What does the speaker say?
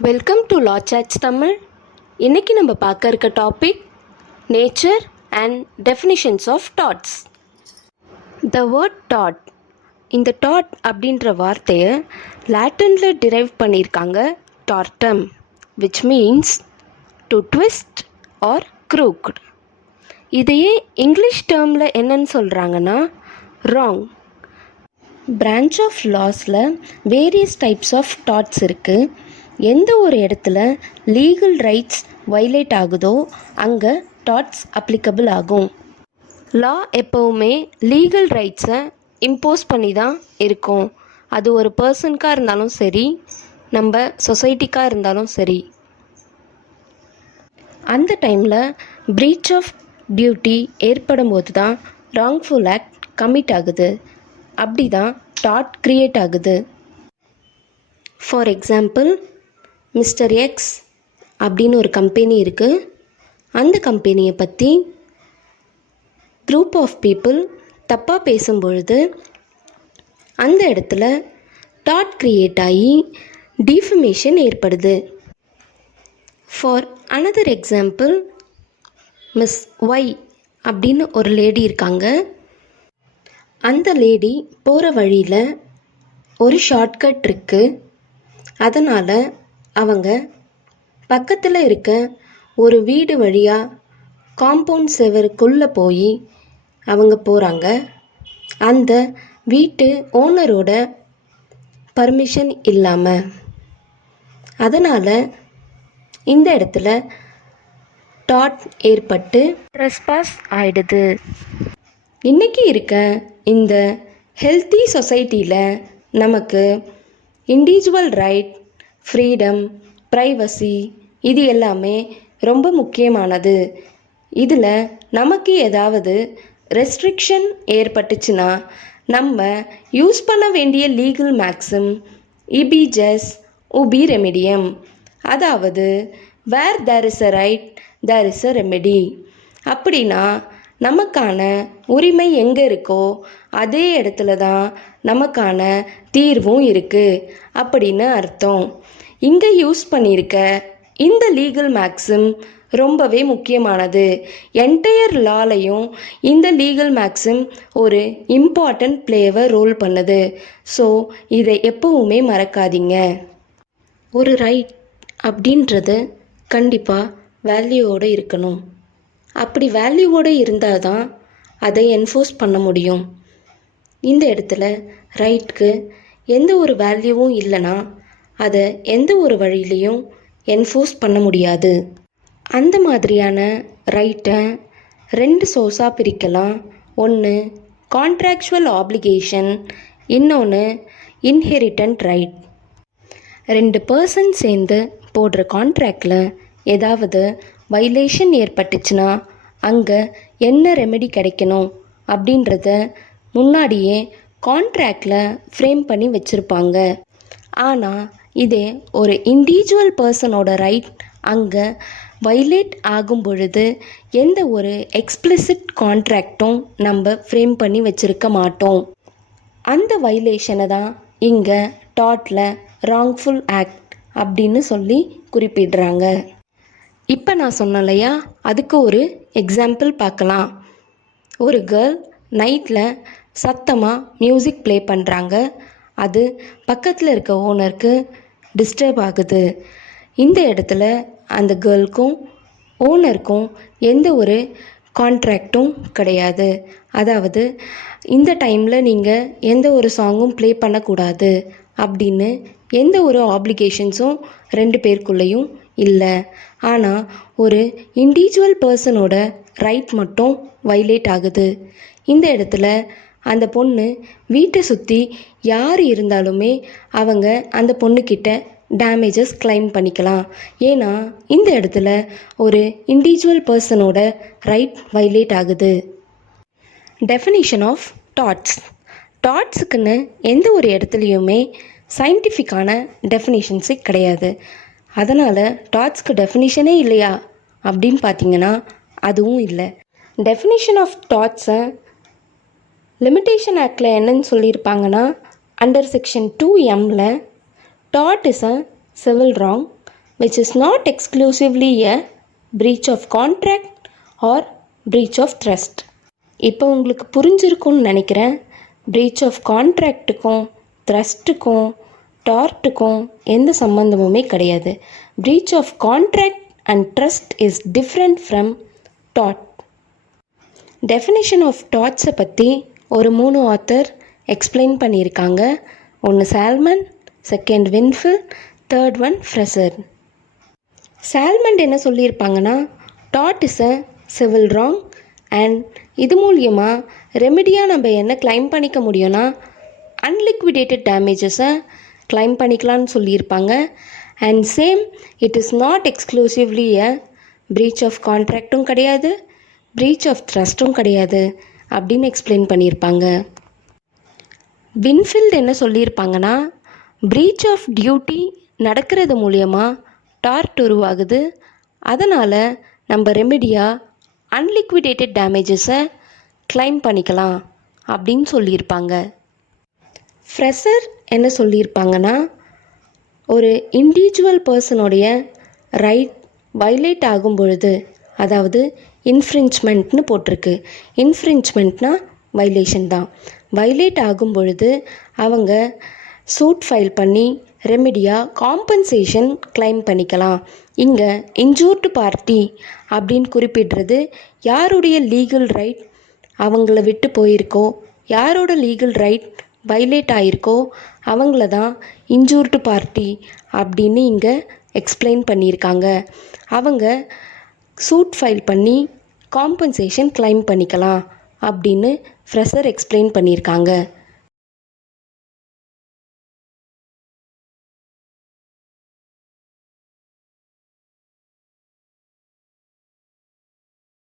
Welcome to law chats Tamil. இன்றைக்கி நம்ம பார்க்க இருக்க topic nature and definitions of torts. The word டாட், இந்த டாட் அப்படின்ற வார்த்தையை லாட்டினில் டிரைவ் பண்ணியிருக்காங்க tortum, which means to twist or crooked. இதையே இங்கிலீஷ் டேர்மில் என்னன்னு சொல்கிறாங்கன்னா ராங். பிரான்ச் ஆஃப் லாஸில் வேரியஸ் டைப்ஸ் ஆஃப் டாட்ஸ் இருக்குது. எந்த ஒரு இடத்துல லீகல் ரைட்ஸ் வயலேட் ஆகுதோ அங்கே டாட்ஸ் அப்ளிகபிள் ஆகும். லா எப்போவுமே லீகல் ரைட்ஸை இம்போஸ் பண்ணி தான் இருக்கும். அது ஒரு பர்சனுக்காக இருந்தாலும் சரி, நம்ம சொசைட்டிக்காக இருந்தாலும் சரி. அந்த டைமில் ப்ரீச் ஆஃப் டியூட்டி ஏற்படும் போது தான் ராங்ஃபுல் ஆக்ட் கமிட் ஆகுது. அப்படி தான் டாட் க்ரியேட் ஆகுது. ஃபார் எக்ஸாம்பிள், மிஸ்டர் எக்ஸ் அப்படின்னு ஒரு கம்பெனி இருக்குது. அந்த கம்பெனியை பற்றி குரூப் ஆஃப் பீப்புள் தப்பாக பேசும்பொழுது அந்த இடத்துல டாட் க்ரியேட் ஆகி டிஃபமேஷன் ஏற்படுது. For another example, Miss Y அப்படின்னு ஒரு லேடி இருக்காங்க. அந்த லேடி போகிற வழியில் ஒரு ஷார்ட்கட் இருக்குது. அதனால் அவங்க பக்கத்தில் இருக்க ஒரு வீடு வழியாக காம்பவுண்ட் செவருக்குள்ளே போய் அவங்க போகிறாங்க. அந்த வீட்டு ஓனரோட பர்மிஷன் இல்லாமல். அதனால் இந்த இடத்துல டாட் ஏற்பட்டு ட்ரெஸ்பாஸ் ஆயிடுது. இன்றைக்கி இருக்க இந்த ஹெல்த்தி சொசைட்டியில் நமக்கு இண்டிவிஜுவல் ரைட், ஃப்ரீடம், ப்ரைவசி இது எல்லாமே ரொம்ப முக்கியமானது. இதில் நமக்கு ஏதாவது ரெஸ்ட்ரிக்ஷன் ஏற்பட்டுச்சுன்னா நம்ம யூஸ் பண்ண வேண்டிய legal maxim ibi jus ubi remedium. அதாவது where there is a right there is a remedy. அப்படின்னா நமக்கான உரிமை எங்கே இருக்கோ அதே இடத்துல தான் நமக்கான தீர்வும் இருக்குது அப்படின்னு அர்த்தம். இங்கே யூஸ் பண்ணியிருக்க இந்த லீகல் மேக்ஸிம் ரொம்பவே முக்கியமானது. என்டையர் லாலையும் இந்த லீகல் மேக்ஸிம் ஒரு இம்பார்ட்டண்ட் பிளேவை ரோல் பண்ணுது. ஸோ இதை எப்போவுமே மறக்காதீங்க. ஒரு ரைட் அப்படின்றது கண்டிப்பாக வேல்யூவோடு இருக்கணும். அப்படி வேல்யூவோடு இருந்தால் தான் அதை என்ஃபோர்ஸ் பண்ண முடியும். இந்த இடத்துல ரைட்க்கு எந்த ஒரு வேல்யூவும் இல்லைன்னா அதை எந்த ஒரு வழியிலையும் என்ஃபோர்ஸ் பண்ண முடியாது. அந்த மாதிரியான ரைட்டை ரெண்டு சோர்ஸாக பிரிக்கலாம். ஒன்று கான்ட்ராக்சுவல் ஆப்ளிகேஷன், இன்னொன்று இன்ஹெரிட்டன்ட் ரைட். ரெண்டு பர்சன் சேர்ந்து போடுற கான்ட்ராக்டில் ஏதாவது வைலேஷன் ஏற்பட்டுச்சுன்னா அங்கே என்ன ரெமெடி கிடைக்கணும் அப்படின்றத முன்னாடியே கான்ட்ராக்டில் ஃப்ரேம் பண்ணி வச்சுருப்பாங்க. ஆனால் இதே ஒரு இண்டிவிஜுவல் பர்சனோட ரைட் அங்கே வைலேட் ஆகும் பொழுது எந்த ஒரு எக்ஸ்பிளிசிட் கான்ட்ராக்டும் நம்ம ஃப்ரேம் பண்ணி வச்சுருக்க மாட்டோம். அந்த வைலேஷனை தான் இங்கே டாட்டில் ராங்ஃபுல் ஆக்ட் அப்படின்னு சொல்லி குறிப்பிடுறாங்க. இப்போ நான் சொன்னேன் இல்லையா, அதுக்கு ஒரு எக்ஸாம்பிள் பார்க்கலாம். ஒரு கேர்ள் நைட்டில் சத்தமாக மியூசிக் ப்ளே பண்ணுறாங்க. அது பக்கத்தில் இருக்க ஓனருக்கு டிஸ்டர்ப் ஆகுது. இந்த இடத்துல அந்த கேர்ளுக்கும் ஓனருக்கும் எந்த ஒரு கான்ட்ராக்டும் கிடையாது. அதாவது இந்த டைமில் நீங்கள் எந்த ஒரு சாங்கும் ப்ளே பண்ணக்கூடாது அப்படின்னு எந்த ஒரு ஆப்ளிகேஷன்ஸும் ரெண்டு பேருக்குள்ளேயும் இல்லை. ஆனால் ஒரு இண்டிவிஜுவல் பர்சனோட ரைட் மட்டும் வைலேட் ஆகுது. இந்த இடத்துல அந்த பொண்ணு வீட்டை சுற்றி யார் இருந்தாலுமே அவங்க அந்த பொண்ணுக்கிட்ட டேமேஜஸ் கிளைம் பண்ணிக்கலாம். ஏன்னா இந்த இடத்துல ஒரு இண்டிவிஜுவல் பர்சனோட ரைட் வைலேட் ஆகுது. Definition of dots. டாட்ஸுக்குன்னு எந்த ஒரு இடத்துலையுமே சயின்டிஃபிக்கான டெஃபினிஷன்ஸே கிடையாது. அதனால் டாட்ஸ்க்கு டெஃபினிஷனே இல்லையா அப்படின்னு பார்த்தீங்கன்னா அதுவும் இல்லை. டெஃபினிஷன் ஆஃப் டாட்ஸை லிமிட்டேஷன் ஆக்டில் என்னன்னு சொல்லியிருப்பாங்கன்னா, under section 2M tort is a civil wrong which is not exclusively a breach of contract or breach of trust. இப்போ உங்களுக்கு புரிஞ்சிருக்கும்னு நினைக்கிறேன். breach of contractக்கும் ட்ரஸ்ட்டுக்கும் டார்ட்டுக்கும் எந்த சம்மந்தமுமே கிடையாது. breach of contract and trust is different from tort. definition of torts'ை பற்றி ஒரு 3 author explain பண்ணியிருக்காங்க. ஒன்று Salmond, second Winfield, third one Fraser. Salmond என்ன சொல்லியிருப்பாங்கன்னா, டாட் is a civil wrong and இது மூலியமாக ரெமிடியாக நம்ம என்ன கிளைம் பண்ணிக்க முடியும்னா அன்லிக்விடேட்டட் டேமேஜஸை கிளைம் பண்ணிக்கலான்னு சொல்லியிருப்பாங்க. And same it is not exclusively a breach of கான்ட்ராக்டும் கிடையாது, ப்ரீச் ஆஃப் ட்ரஸ்ட்டும் கிடையாது அப்படின்னு எக்ஸ்பிளைன் பண்ணியிருப்பாங்க. வின்ஃபீல்ட் என்ன சொல்லியிருப்பாங்கன்னா, ப்ரீச் ஆஃப் டியூட்டி நடக்கிறது மூலியமாக டார்ட் உருவாகுது, அதனால் நம்ம ரெமிடியாக அன்லிக்விடேட்டட் டேமேஜஸை கிளைம் பண்ணிக்கலாம் அப்படின்னு சொல்லியிருப்பாங்க. ஃப்ரெசர் என்ன சொல்லியிருப்பாங்கன்னா, ஒரு இண்டிவிஜுவல் பர்சனுடைய ரைட் வயலேட் ஆகும் பொழுது, அதாவது இன்ஃப்ரிஞ்ச்மெண்ட்னு போட்டிருக்கு, இன்ஃப்ரிஞ்ச்மெண்ட்னா வயலேஷன் தான், வயலேட் ஆகும் பொழுது அவங்க சூட் ஃபைல் பண்ணி ரெமிடியாக காம்பன்சேஷன் கிளைம் பண்ணிக்கலாம். இங்கே இன்ஜூர்டு பார்ட்டி அப்படின்னு குறிப்பிடுறது யாருடைய லீகல் ரைட் அவங்கள விட்டு போயிருக்கோ, யாரோட லீகல் ரைட் வயலேட் ஆகிருக்கோ அவங்கள தான் இன்ஜூர்டு பார்ட்டி அப்படின்னு இங்கே எக்ஸ்பிளைன் பண்ணியிருக்காங்க. அவங்க சூட் ஃபைல் பண்ணி காம்பன்சேஷன் கிளைம் பண்ணிக்கலாம் அப்படின்னு ஃப்ரெசர் எக்ஸ்பிளைன் பண்ணியிருக்காங்க.